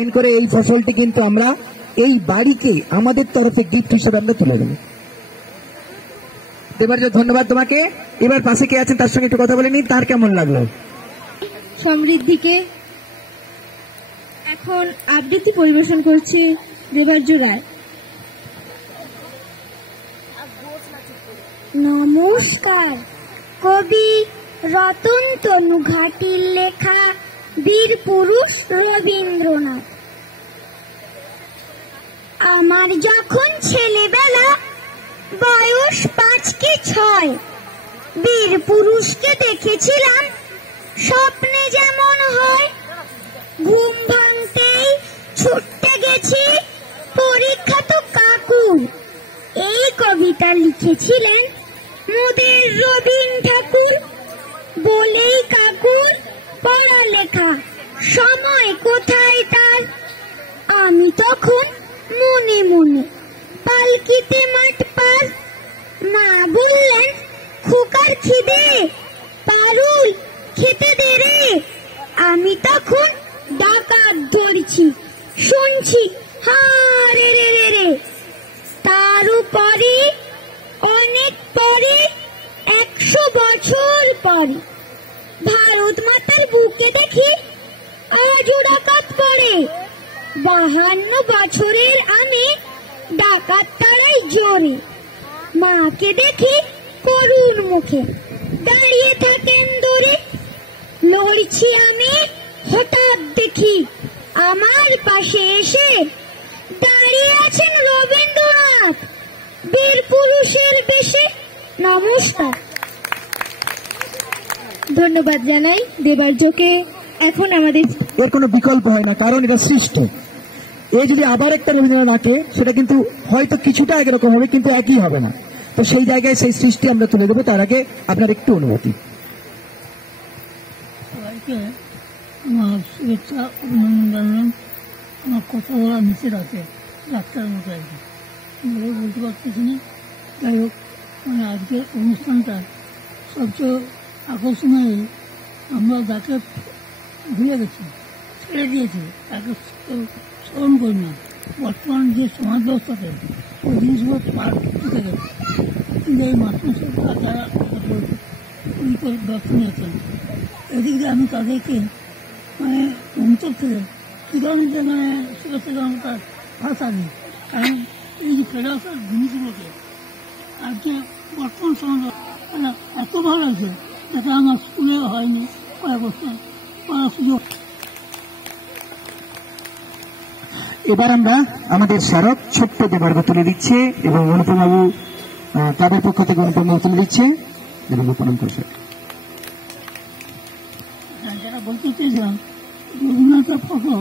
Sign করে এই ফসলটি কিন্তু আমরা এই বাড়িকে আমাদের তরফে গিফট হিসেবে আমরা তুলে দেবো। দেবার্য ধন্যবাদ তোমাকে। এবার পাশে কে আছেন তার সঙ্গে একটু কথা বলে নিই, তার কেমন লাগলো। সমৃদ্ধিকে এখন আবৃত্তি পরিবেশন করছি দেবার্য রায়। নমস্কার। কবি রতন তনু ঘাটির লেখা বীর পুরুষ রবীন্দ্রনাথ। আমার যখন ছেলেবেলা বয়স 5 কি 6, বীর পুরুষকে দেখেছিলাম স্বপ্নে যেমন হয়। ঘুম ভাঙতেই ছুটতে গেছি, পরীক্ষা তো কাকুর। এই কবিতা লিখেছিলেন মোদের রবীন ঠাকুর। বলেই কাকুর পড়ালেখা সময় কোথায় তার। আমি তখন মনে মনে পালকিতে মাঠ পার। মা বললেন খোকার খিদে, পারুল খেতে দে রে। আমি তখন ডাকাত ধরছি, শুনছি হা রে রে রে রে। তার উপরে অনেক পরে 100 বছর পরে ভারত মাতার বুকে দেখি আজও ডাকাত পড়ে। 52 বছরের আমি ডাকাত তারাই জোরে। মাকে দেখি করুণ মুখে দাঁড়িয়ে থাকেন দূরে। লড়ছি আমি, হঠাৎ দেখি আমার পাশে এসে দাঁড়িয়ে আছেন রবীন্দ্রনাথ বীর পুরুষের বেশে। নমস্কার। ধন্যবাদ জানাই দেবার্যকে। এখন আমাদের এর কোনো বিকল্প হয় না, কারণ এটা সৃষ্ট। এই যদি আবার একটা রবীন্দ্রনাথ আঁকে সেটা কিন্তু হয়তো কিছুটা একরকম হবে, কিন্তু একই হবে না। তো সেই জায়গায় সেই সৃষ্টি আমরা তুলে দেবো। তার আগে আপনার একটু অনুমতি। সবাইকে আমার শুভেচ্ছা অভিনন্দন জানালাম। আমার কথা বলা নিচের আছে ডাক্তার মতো আর কি, বলতে পারতেছি না। যাই হোক, আজকের অনুষ্ঠানটা সবচেয়ে আকর্ষণীয়। আমরা যাকে ভুলে গেছি, ছেড়ে দিয়েছি, তাকে স্মরণ করি না। বর্তমান যে সমাজ ব্যবস্থাতে ওই জিনিসগুলো পার চুকে গেছে। কিন্তু এই মাস্টার সরকার যারা ব্যস্ত নিয়েছেন, এদিক দিয়ে আমি তাদেরকে অন্তর থেকে কী ধরনের সেটা তার ভাষা নেই। কারণ এই যে ফেলে আসার জিনিসগুলোকে আজকে বর্তমান সমাজ এত ভালো আছে, যেটা আমার স্কুলে হয়নি কয়েক বছর করার সুযোগ। এবার আমরা আমাদের স্মারক ছোট্ট দেবার্ঘ তুলে দিচ্ছে এবং অনুপমবাবু তাদের পক্ষ থেকে অনুপমবাবু তুলে দিচ্ছে এবং প্রণাম করছে। যারা বলতে চেয়েছিলাম রবীন্দ্রনাথের ফটো